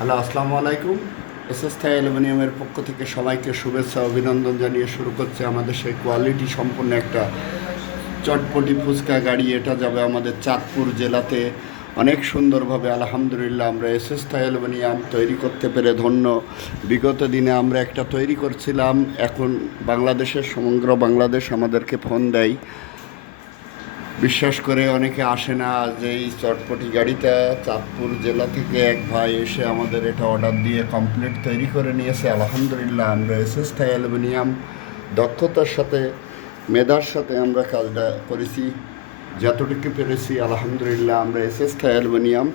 Hello, আসসালামু আলাইকুম। S S থাই অ্যালুমিনিয়ামের পক্ষ থেকে সবাইকে শুভেচ্ছা, অভিনন্দন জানিয়ে শুরু করছে আমাদের সেই কোয়ালিটি সম্পন্ন একটা চটপটি ফুচকা গাড়ি। এটা যাবে আমাদের চাঁদপুর জেলাতে। অনেক সুন্দরভাবে, আলহামদুলিল্লাহ, আমরা এস এস থাই অ্যালুমিনিয়াম তৈরি করতে পেরে ধন্য। বিগত দিনে আমরা একটা তৈরি করছিলাম। এখন বাংলাদেশের, সমগ্র বাংলাদেশ আমাদেরকে ফোন দেয়। বিশ্বাস করে অনেকে আসে না যে এই চটপটি গাড়িটা চাঁদপুর জেলা থেকে এক ভাই এসে আমাদের এটা অর্ডার দিয়ে কমপ্লিট তৈরি করে নিয়েছে। আলহামদুলিল্লাহ, আমরা এসএস থাই অ্যালুমিনিয়াম দক্ষতার সাথে, মেধার সাথে আমরা কাজটা করেছি। যতটুকু পেরেছি, আলহামদুলিল্লাহ, আমরা এসএস থাই অ্যালুমিনিয়াম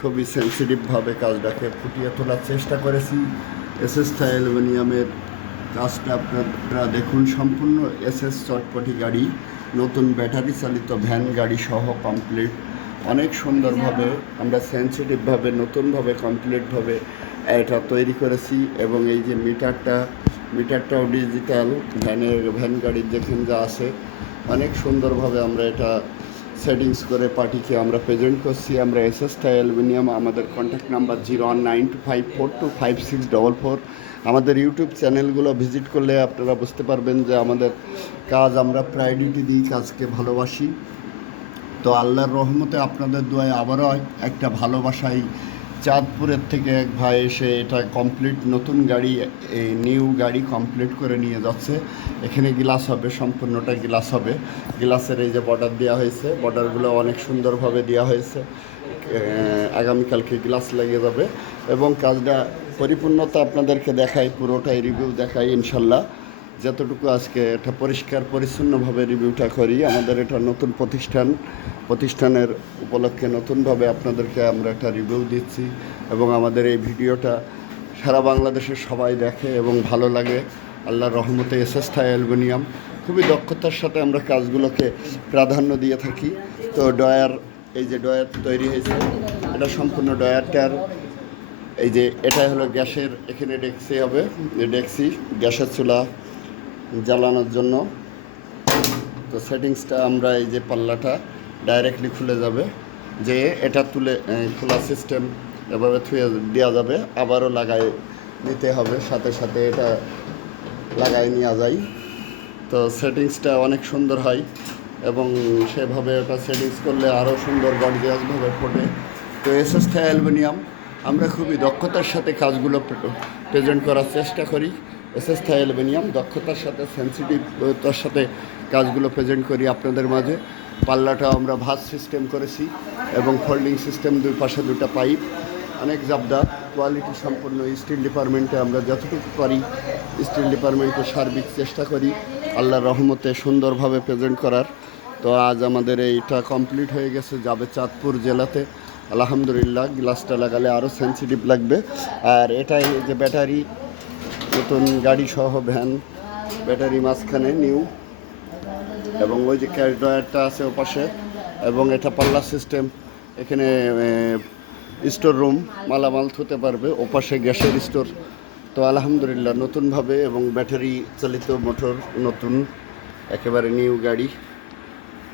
খুবই সেন্সিটিভভাবে কাজটাকে ফুটিয়ে তোলার চেষ্টা করেছি। এসএস থাই অ্যালুমিনিয়ামের কাজটা আপনারা দেখুন, সম্পূর্ণ এসএস চটপটি গাড়ি, নতুন ব্যাটারি চালিত ভ্যান গাড়ি সহ কমপ্লিট অনেক সুন্দরভাবে, আমরা সেন্সিটিভভাবে নতুনভাবে কমপ্লিটভাবে এটা তৈরি করেছি এবং এই যে মিটারটা, মিটারটাও ডিজিটাল ভ্যানের, ভ্যান গাড়ির যেখানে যা আছে, অনেক সুন্দরভাবে আমরা এটা সেটিংস করে পার্টিকে আমরা প্রেজেন্ট করছি, আমরা এস এস টাই অ্যালুমিনিয়াম আমাদের contact number zero one nine two five four two five six double four আমাদের ইউটিউব চ্যানেলগুলো ভিজিট করলে আপনারা বুঝতে পারবেন যে আমাদের কাজ আমরা প্রায়োরিটি দিই কাজকে ভালোবাসি। তো আল্লাহর রহমতে আপনাদের দোয়ায় আবারও একটা ভালোবাসাই চাঁদপুরের থেকে এক ভাই এসে এটা কমপ্লিট নতুন গাড়ি এই নিউ গাড়ি কমপ্লিট করে নিয়ে যাচ্ছে। এখানে গ্লাস হবে, সম্পূর্ণটা গ্লাস হবে। গ্লাসের এই যে বর্ডার দেওয়া হয়েছে বর্ডারগুলো অনেক সুন্দরভাবে দেওয়া হয়েছে। আগামীকালকে গ্লাস লেগে যাবে। এবং কাজটা পরিপূর্ণতা আপনাদেরকে দেখাই, পুরোটাই রিভিউ দেখাই, ইনশাল্লাহ। যতটুকু আজকে এটা পরিষ্কার, পরিচ্ছন্নভাবে রিভিউটা করি, আমাদের এটা নতুন প্রতিষ্ঠান, প্রতিষ্ঠানের উপলক্ষে নতুনভাবে আপনাদেরকে আমরা একটা রিভিউ দিচ্ছি এবং আমাদের এই ভিডিওটা সারা বাংলাদেশের সবাই দেখে এবং ভালো লাগে। আল্লাহর রহমতে এসএস থাই অ্যালবেনিয়াম খুবই দক্ষতার সাথে আমরা কাজগুলোকে প্রাধান্য দিয়ে থাকি। তো ডয়ার এই যে ডয়ার তৈরি হয়েছে, এটা সম্পূর্ণ ডয়ারটার এই যে এটা হলো গ্যাসের, এখানে ডেক্সি হবে, ডেক্সি, গ্যাসের চুলা জ্বালানোর জন্য। তো সেটিংসটা আমরা এই যে পাল্লাটা ডাইরেক্টলি খুলে যাবে, যে এটা তুলে খোলা সিস্টেম এভাবে থুয়ে দেওয়া যাবে, আবারও লাগাই নিতে হবে, সাথে সাথে এটা লাগাই নেওয়া যায়। তো সেটিংসটা অনেক সুন্দর হয় এবং সেভাবে ওটা সেটিংস করলে আরও সুন্দর গর্জিয়াসভাবে ফোটে। তো এসএস থাই অ্যালবেনিয়াম আমরা খুবই দক্ষতার সাথে কাজগুলো প্রেজেন্ট করার চেষ্টা করি। এসএস থাই অ্যালবেনিয়াম দক্ষতার সাথে সেন্সিটিভতার সাথে কাজগুলো প্রেজেন্ট করি আপনাদের মাঝে। পাল্লাটা আমরা ভাঁজ সিস্টেম করেছি এবং ফোল্ডিং সিস্টেম দুই পাশে দুটো পাইপ অনেক জাবদা কোয়ালিটি সম্পন্ন স্টিল ডিপার্টমেন্টে আমরা যতটুকু পারি স্টিল ডিপার্টমেন্টে সার্বিক চেষ্টা করি, আল্লাহর রহমতে সুন্দরভাবে প্রেজেন্ট করার। তো আজ আমাদের এইটা কমপ্লিট হয়ে গেছে যাবে চাঁদপুর জেলাতে। আলহামদুলিল্লাহ, গ্লাসটা লাগালে আরও সেন্সিটিভ লাগবে। আর এটাই যে ব্যাটারি নতুন গাড়ি সহ ভ্যান, ব্যাটারি মাঝখানে নিউ এবং ওই যে ক্যাশ ড্রয়ারটা আছে ওপাশে এবং এটা পাল্লা সিস্টেম এখানে স্টোর রুম মালামাল থুতে পারবে ওপাশে গ্যাসের স্টোর তো আলহামদুলিল্লাহ, নতুনভাবে এবং ব্যাটারি চালিত মোটর, নতুন, একেবারে নিউ গাড়ি।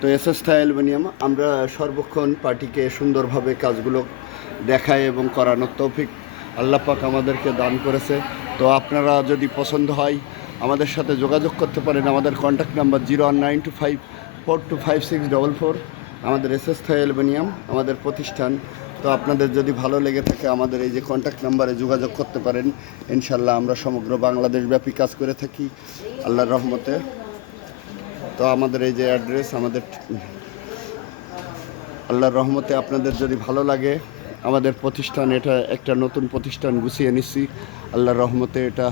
তো এস এস অ্যালুমিনিয়াম আমরা সর্বক্ষণ পার্টিকে সুন্দরভাবে কাজগুলো দেখায় এবং করানোর তৌফিক আল্লাহ পাক আমাদেরকে দান করেছে। তো আপনারা যদি পছন্দ হয়, আমাদের সাথে যোগাযোগ করতে পারেন। আমাদের contact number zero one nine two five four two five six double four আমাদের এস এস থাই অ্যালুমিনিয়াম, আমাদের প্রতিষ্ঠান। তো আপনাদের যদি ভালো লেগে থাকে, আমাদের এই যে কন্ট্যাক্ট নাম্বারে যোগাযোগ করতে পারেন। ইনশাল্লাহ আমরা সমগ্র বাংলাদেশ ব্যাপী কাজ করে থাকি। আল্লাহর রহমতে। তো আমাদের এই যে অ্যাড্রেস আমাদের আল্লাহর রহমতে আপনাদের যদি ভালো লাগে আমাদের প্রতিষ্ঠান, এটা একটা নতুন প্রতিষ্ঠান গুছিয়ে নিচ্ছি। আল্লাহর রহমতে এটা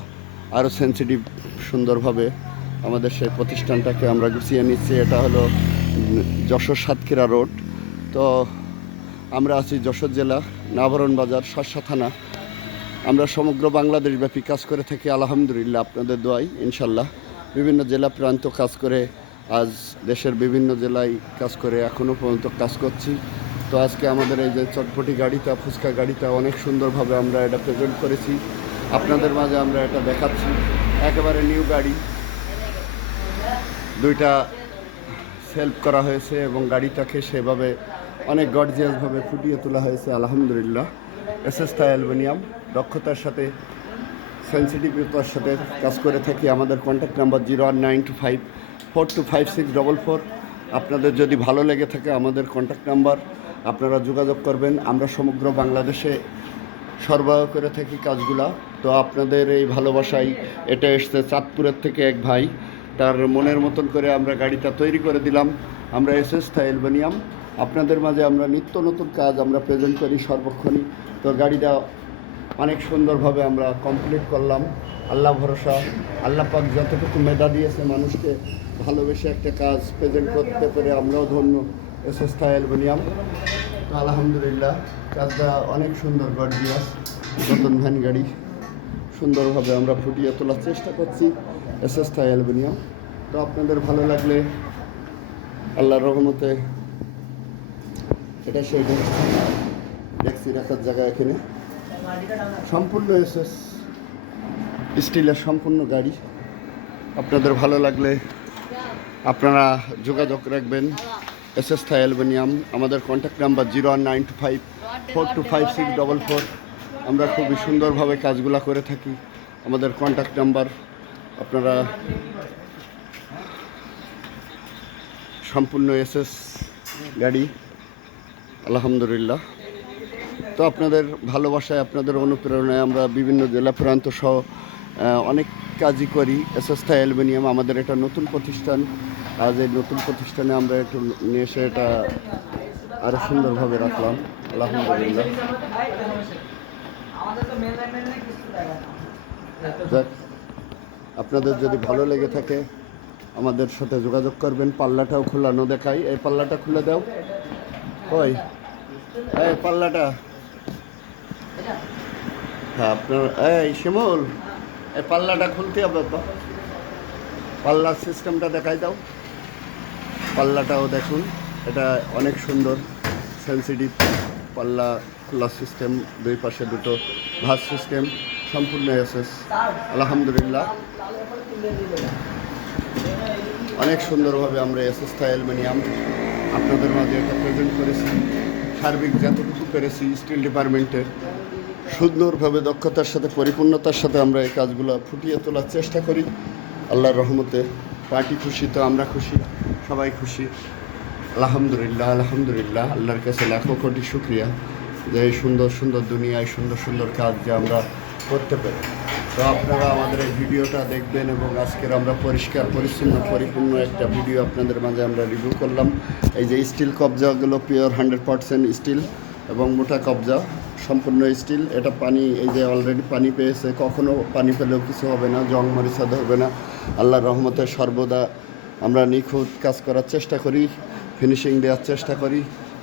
আরও সেন্সিটিভ সুন্দরভাবে আমাদের সেই প্রতিষ্ঠানটাকে আমরা গুছিয়ে নিচ্ছি। এটা হলো যশোর সাতক্ষীরা রোড। তো আমরা আছি যশোর জেলা নাভরণ বাজার শাসা থানা। আমরা সমগ্র বাংলাদেশ ব্যাপী কাজ করে থাকি। আলহামদুলিল্লাহ, আপনাদের দোয়াই, ইনশাল্লাহ। বিভিন্ন জেলা প্রান্ত কাজ করে, আজ দেশের বিভিন্ন জেলায় কাজ করে, এখনও পর্যন্ত কাজ করছি। তো আজকে আমাদের এই যে চটপটি গাড়িটা, ফুচকা গাড়িটা অনেক সুন্দরভাবে আমরা এটা প্রেজেন্ট করেছি। আপনাদের মাঝে আমরা এটা দেখাচ্ছি। একেবারে নিউ গাড়ি। দুইটা সেলফ করা হয়েছে এবং গাড়িটাকে সেভাবে অনেক গর্জিয়াসভাবে ফুটিয়ে তোলা হয়েছে, আলহামদুলিল্লাহ। এস এস থাই অ্যালবেনিয়াম দক্ষতার সাথে সেন্সিটিভিতার সাথে কাজ করে থাকি। আমাদের contact number zero one nine two five four two five six double four আপনাদের যদি ভালো লেগে থাকে আমাদের কন্ট্যাক্ট নাম্বার আপনারা যোগাযোগ করবেন। আমরা সমগ্র বাংলাদেশে সরবরাহ করে থাকি কাজগুলা। তো আপনাদের এই ভালোবাসায় এটা এসছে চাঁদপুরের থেকে এক ভাই। তার মনের মতন করে আমরা গাড়িটা তৈরি করে দিলাম। আমরা এস এস অ্যালবেনিয়াম। আপনাদের মাঝে আমরা নিত্য নতুন কাজ আমরা প্রেজেন্ট করি সর্বক্ষণই। তো গাড়িটা অনেক সুন্দরভাবে আমরা কমপ্লিট করলাম। আল্লাহ ভরসা। আল্লাহ পাক যতটুকু মেধা দিয়েছে মানুষকে ভালোবেসে একটা কাজ প্রেজেন্ট করতে পেরে আমরাও ধন্য। এস এস থাই অ্যালবেনিয়াম তো আলহামদুলিল্লাহ, কাজটা অনেক সুন্দর গর্জিয়াস, নতুন ভ্যান গাড়ি। সুন্দরভাবে আমরা ফুটিয়ে তোলার চেষ্টা করছি এস এস থাই অ্যালবেনিয়াম তো আপনাদের ভালো লাগলে আল্লাহর রহমতে এটা সেই ডেক্সি রাখার জায়গা এখানে। সম্পূর্ণ এস এস স্টিলের সম্পূর্ণ গাড়ি। আপনাদের ভালো লাগলে আপনারা যোগাযোগ রাখবেন। এস এস থাই অ্যালবেনিয়াম আমাদের contact number zero one nine two five four two five six double four আমরা খুবই সুন্দরভাবে কাজগুলো করে থাকি। আমাদের কন্ট্যাক্ট নাম্বার আপনারা সম্পূর্ণ এস এস গাড়ি। আলহামদুলিল্লাহ। তো আপনাদের ভালোবাসায়, আপনাদের অনুপ্রেরণায় আমরা বিভিন্ন জেলা প্রান্ত সহ অনেক কাজই করি। এসএসথা অ্যালুমিনিয়াম আমাদের এটা নতুন প্রতিষ্ঠান। আজ এই নতুন প্রতিষ্ঠানে আমরা একটু নিয়ে এসে এটা আরও সুন্দরভাবে রাখলাম। আলহামদুলিল্লাহ। যাক, আপনাদের যদি ভালো লেগে থাকে, আমাদের সাথে যোগাযোগ করবেন। পাল্লাটাও খোলানো দেখাই। এই পাল্লাটা খুলে দাও। ওই, এই পাল্লাটা। হ্যাঁ আপনার এই শিমুল। এই পাল্লাটা খুলতে হবে পাল্লার সিস্টেমটা দেখাই দাও। পাল্লাটাও দেখুন, এটা অনেক সুন্দর সেন্সিটিভ পাল্লা খোলা সিস্টেম দুই পাশে দুটো ভাস সিস্টেম সম্পূর্ণ এসএস আলহামদুলিল্লাহ। অনেক সুন্দরভাবে আমরা এসএস থাই অ্যালুমিনিয়াম আপনাদের মাঝে এটা প্রেজেন্ট করেছি। সার্বিক যতটুকু পেরেছি স্টিল ডিপার্টমেন্টের সুন্দরভাবে দক্ষতার সাথে, পরিপূর্ণতার সাথে আমরা এই কাজগুলো ফুটিয়ে তোলার চেষ্টা করি। আল্লাহর রহমতে পার্টি খুশি তো আমরা খুশি, সবাই খুশি। আলহামদুলিল্লাহ আলহামদুলিল্লাহ, আল্লাহর কাছে লাখো কোটি শুক্রিয়া যে এই সুন্দর সুন্দর দুনিয়ায় সুন্দর সুন্দর কাজ যে আমরা করতে পারি। তো আপনারা আমাদের এই ভিডিওটা দেখবেন এবং আজকের আমরা পরিষ্কার, পরিচ্ছন্ন, পরিপূর্ণ একটা ভিডিও আপনাদের মাঝে আমরা রিভিউ করলাম। এই যে স্টিল কবজাগুলো পিওর হান্ড্রেড পারসেন্ট স্টিল এবং মোটা কবজা। সম্পূর্ণ স্টিল, এটা পানি, এই যে অলরেডি পানি পেয়েছে, কখনো পানি পেলেও কিছু হবে না, জং মরিচা ধরবে না। আল্লাহর রহমতে সর্বদা আমরা নিখুঁত কাজ করার চেষ্টা করি ফিনিশিং দেওয়ার চেষ্টা করি।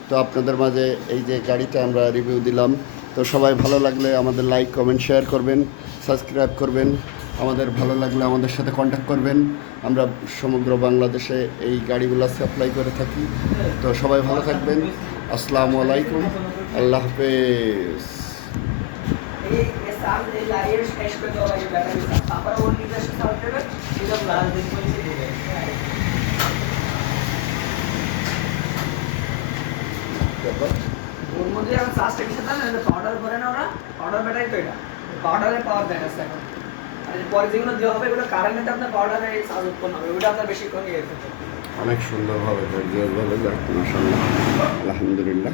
তো আপনাদের মাঝে এই যে গাড়িটা আমরা রিভিউ দিলাম, তো সবাই ভালো লাগলে আমাদের লাইক কমেন্ট শেয়ার করবেন সাবস্ক্রাইব করবেন। আমাদের ভালো লাগলে আমাদের সাথে কন্ট্যাক্ট করবেন। আমরা সমগ্র বাংলাদেশে এই গাড়িগুলো সাপ্লাই করে থাকি। তো সবাই ভালো থাকবেন। আসসালামু আলাইকুম। আল্লাহ হাফেজ। ওর মধ্যে এখন কিসে পাউডার করে না ওরা? পাউডার ব্যাটারি তো এটা। পাওয়ার দেয় আছে এখন আর পরে যেগুলো দেওয়া হবে ওগুলো কারেন্টে আপনার পাউডারে উৎপন্ন হবে। ওটা আপনার ইয়ে অনেক সুন্দরভাবে যাক মাসাল্লাহ আলহামদুলিল্লাহ।